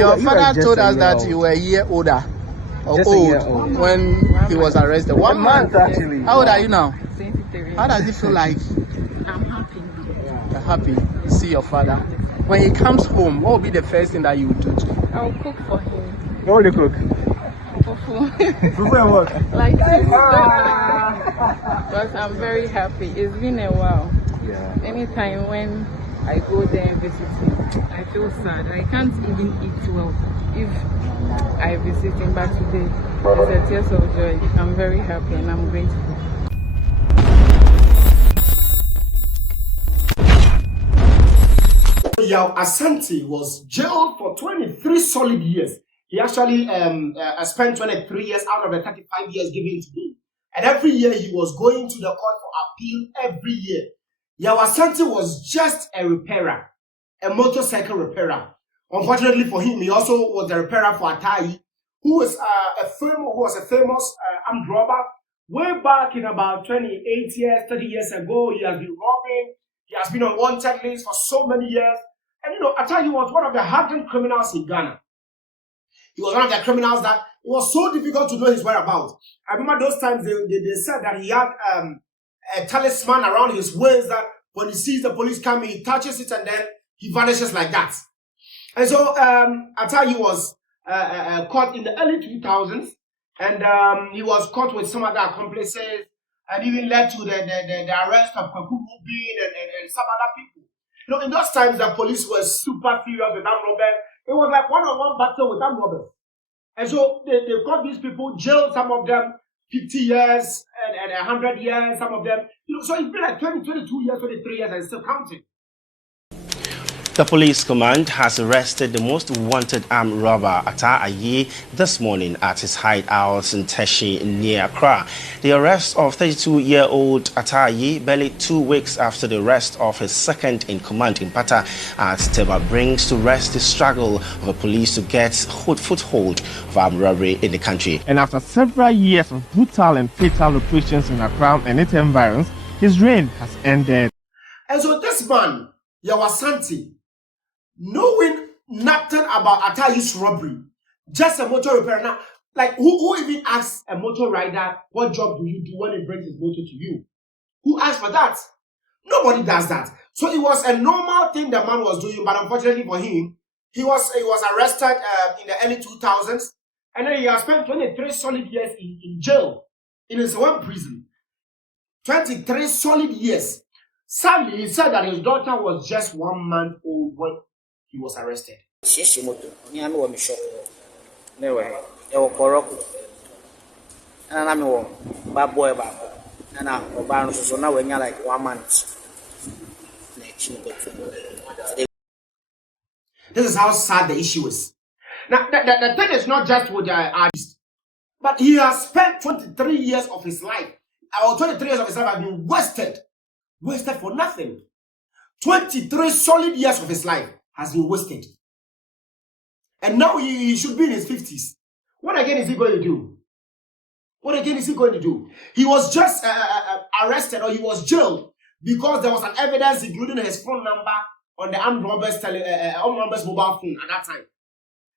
Your father told us that you were a year older or just old when he was arrested. 1 month actually. How old are you now? 23. How does it feel like? I'm happy. You're happy to see your father. When he comes home, what will be the first thing that you would do? I'll cook for him. What will you cook? Fufu. Fufu and what? Like but I'm very happy. It's been a while. Yeah. Anytime when I go there and visit him, I feel sad. I can't even eat well if I visit him. But today, it's a tears of joy. I'm very happy and I'm grateful. Yaw Asante was jailed for 23 solid years. He actually spent 23 years out of the 35 years given to him. And every year he was going to the court for appeal every year. Yaw Asante was just a repairer, a motorcycle repairer. Unfortunately for him, he also was the repairer for Ataa, who was a famous armed robber. Way back in about 28 years, 30 years ago, he has been robbing. He has been on wanted list for so many years. And you know, Ataa was one of the hardened criminals in Ghana. He was one of the criminals that it was so difficult to know his whereabouts. I remember those times they said that he had a talisman around his waist that when he sees the police coming, he touches it and then he vanishes like that. And so Ataa was caught in the early 2000s, and he was caught with some other accomplices, and even led to the arrest of Kwaku Mubin and some other people. You know, in those times, the police were super furious with armed robbers. It was like one-on-one battle with armed robbers. And so they caught these people, jailed some of them 50 years and 100 years, some of them. You know, so it's been like 20, 22 years, 23 years, and still counting. The police command has arrested the most wanted armed robber, Ataa, this morning at his hideout in Teshi near Accra. The arrest of 32-year-old Ataa, barely 2 weeks after the arrest of his second-in-command in Pata at Teba, brings to rest the struggle of the police to get foothold of armed robbery in the country. And after several years of brutal and fatal operations in Accra and its environs, his reign has ended. And so this man, Yaw Asante, knowing nothing about Ataa's robbery, just a motor repairer. Now, like who even asks a motor rider, what job do you do when he brings his motor to you? Who asks for that? Nobody does that. So it was a normal thing the man was doing, but unfortunately for him, he was arrested in the early 2000s, and then he has spent 23 solid years in jail, in his own prison. 23 solid years. Sadly, he said that his daughter was just 1 month old when he was arrested. This is how sad the issue is. Now, the thing is not just with the artist, but he has spent 23 years of his life. Our 23 years of his life have been wasted for nothing. 23 solid years of his life has been wasted. And now he should be in his 50s. What again is he going to do? What again is he going to do? He was just arrested, or he was jailed because there was an evidence including his phone number on the armed robbers' mobile phone at that time.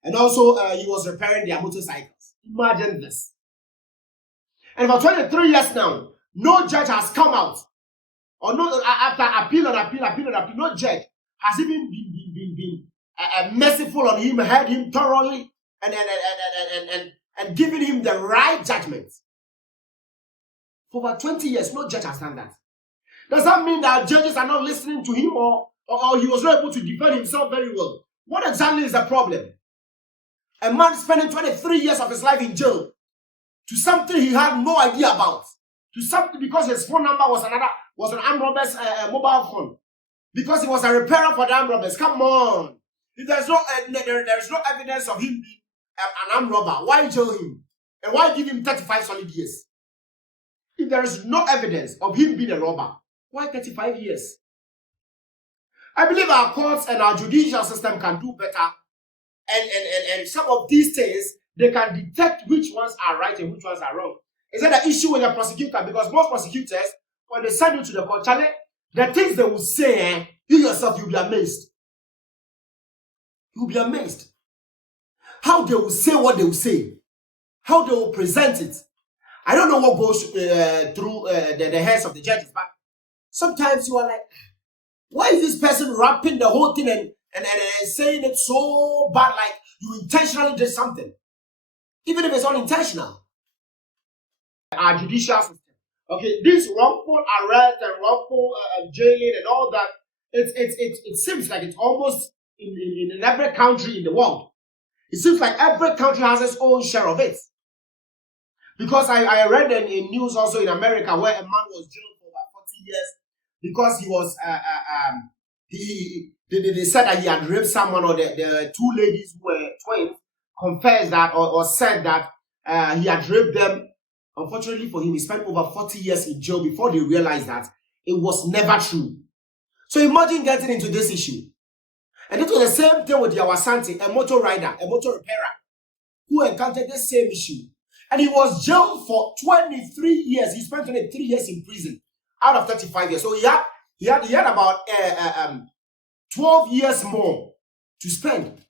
And also he was repairing their motorcycles. Imagine this. And for 23 years now, no judge has come out, or no, after appeal on appeal, no judge has even been merciful on him, heard him thoroughly, and given him the right judgment. For about 20 years, no judge has done that. Does that mean that judges are not listening to him, or he was not able to defend himself very well? What exactly is the problem? A man spending 23 years of his life in jail to something he had no idea about, to something because his phone number was an armed robber's mobile phone, because he was a repairer for the armed robbers. Come on. If there is no evidence of him being an armed robber, why jail him? And why give him 35 solid years? If there is no evidence of him being a robber, why 35 years? I believe our courts and our judicial system can do better. And some of these things, they can detect which ones are right and which ones are wrong. Is that the issue with the prosecutor? Because most prosecutors, when they send you to the court, Charlie, the things they will say, you yourself, you'll be amazed. You'll be amazed. how they will say what they will say, how they will present it. I don't know what goes through the heads of the judges, but sometimes you are like, why is this person rapping the whole thing and saying it so bad, like you intentionally did something, even if it's unintentional? Our judicial system, okay, this wrongful arrest and wrongful jailing and all that, it seems like it's almost in every country in the world. It seems like every country has its own share of it. Because I read in news also in America where a man was jailed for about 40 years because he was they said that he had raped someone, or the two ladies who were twins confessed that or said that he had raped them. Unfortunately for him, he spent over 40 years in jail before they realized that it was never true. So imagine getting into this issue. And it was the same thing with Yawasanti, a motor rider, a motor repairer, who encountered the same issue. And he was jailed for 23 years. He spent 23 years in prison out of 35 years. So he had about 12 years more to spend.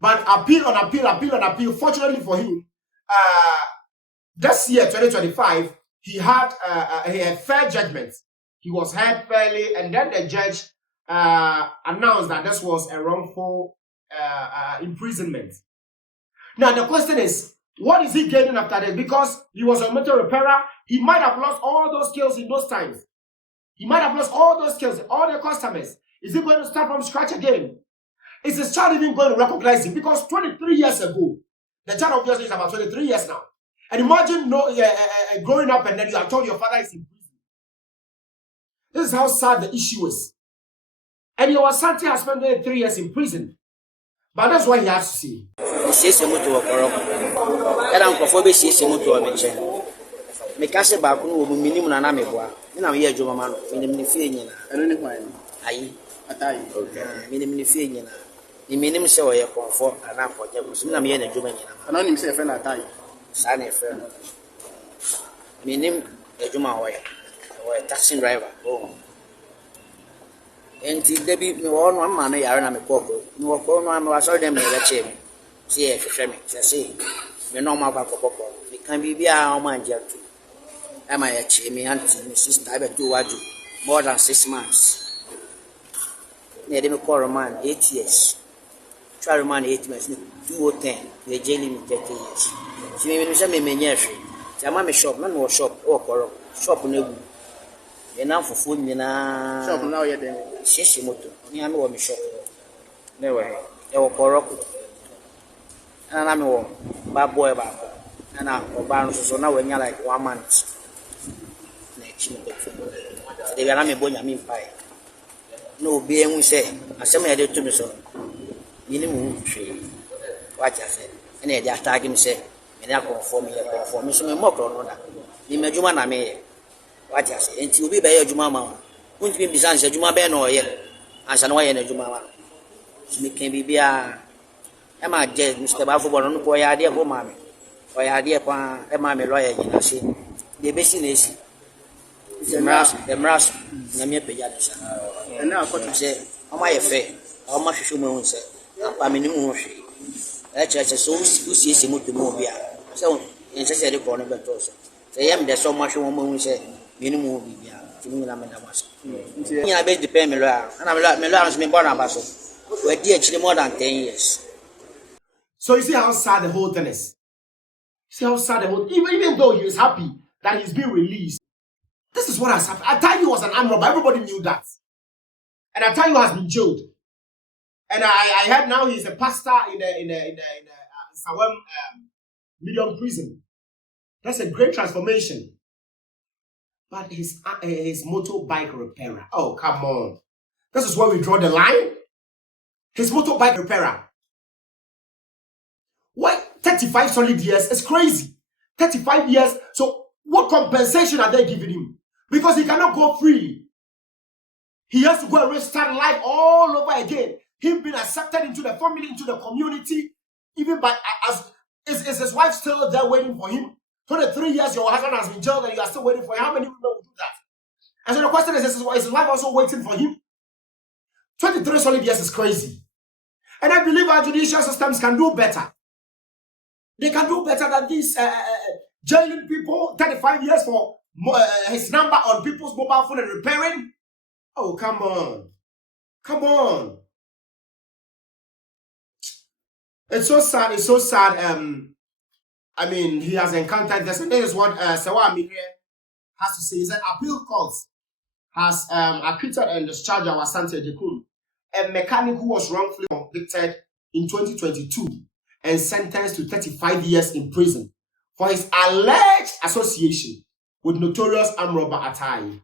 But appeal on appeal. Fortunately for him, this year, 2025, he had fair judgment. He was heard fairly, and then the judge announced that this was a wrongful imprisonment. Now the question is, what is he gaining after this? Because he was a motor repairer, he might have lost all those skills in those times. He might have lost all those skills, all the customers. Is he going to start from scratch again? Is his child even going to recognize him? Because 23 years ago, the child obviously is about 23 years now. And imagine growing up and then you are told your father is in prison. This is how sad the issue is. And your Santi has spent 3 years in prison. But that's what he has to say. Taxi driver. And Debbie, me all one man, I am a corporal. No, I saw them in the chair. See, if you say, me no more about corporal. It can be our man, Jack. Am I a chimney, auntie, Mrs. Tiber, do I do more than 6 months? Near them call a man 8 years. Try a man 8 months, 2 or 10. They jailing me 30 years. She may send me many. Mamma shop, man was shop or shop no. Enough for food in a shop now, yet then. Moto. I know me shop. Never. There were Corroco. And I'm a bad boy about. And I'm bound so now when you're like 1 month. They were not me born, I mean pie. No being we say, as some had it to me so. Minimum tree. What I said. And they just tag him say. And I conform me, so more on that. The Majumana may what I say, and to be by your Jumama. Won't be besides a Juma Ben or yet, as an way in a Jumama. Smith can be a Emma J. Mr. Baffo, boy idea for mammy, or idea for a mammy lawyer, you see. The basin is the brass, Namia Pejadis. And now, what you say, how my affair, how much you may say, a minimum. That's so who sees him to move here. So, in such a corner, but also. Say, I'm there so much woman who say, minimum, to me, I'm I bet the payment, and I'm Milan's me born about so. We're actually more than 10 years. So, you see how sad the whole thing is. See how sad the whole even though he is happy that he's been released. This is what has happened. Ataa was an armed robber, everybody knew that. And Ataa has been jailed. And I heard now he's a pastor in the Sawam medium prison. That's a great transformation. But his motorbike repairer. Oh, come on. This is where we draw the line. His motorbike repairer. What? 35 solid years? It's crazy. 35 years. So what compensation are they giving him? Because he cannot go freely. He has to go and restart life all over again. Him being accepted into the family, into the community, even by is his wife still there waiting for him? 23 years your husband has been jailed and you are still waiting for him. How many women will do that? And so the question is his wife also waiting for him? 23 solid years is crazy. And I believe our judicial systems can do better. They can do better than this. Jailing people 35 years for his number on people's mobile phone and repairing. Oh, come on. Come on. It's so sad. It's so sad. I mean, he has encountered this. And this is what Sewa Amire has to say. He said, appeal courts has acquitted and discharged our Sante Dekun, a mechanic who was wrongfully convicted in 2022 and sentenced to 35 years in prison for his alleged association with notorious armed robber Ataa.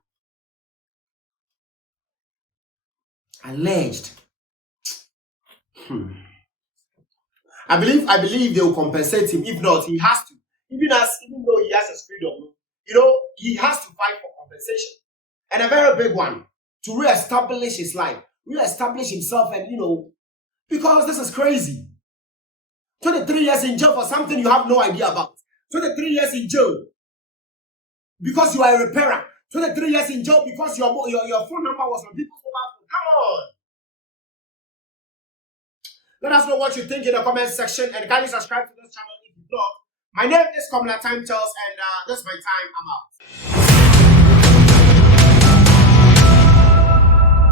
Alleged. I believe they will compensate him. If not, he has to. Even though he has his freedom, he has to fight for compensation. And a very big one, to re-establish his life, re-establish himself, and because this is crazy. 23 years in jail for something you have no idea about. 23 years in jail because you are a repairer. 23 years in jail because your phone number was on people's mobile phone. Come on. Let us know what you think in the comment section, and kindly subscribe to this channel if you not. My name is Komla Time Tells, and this is my time. I'm out.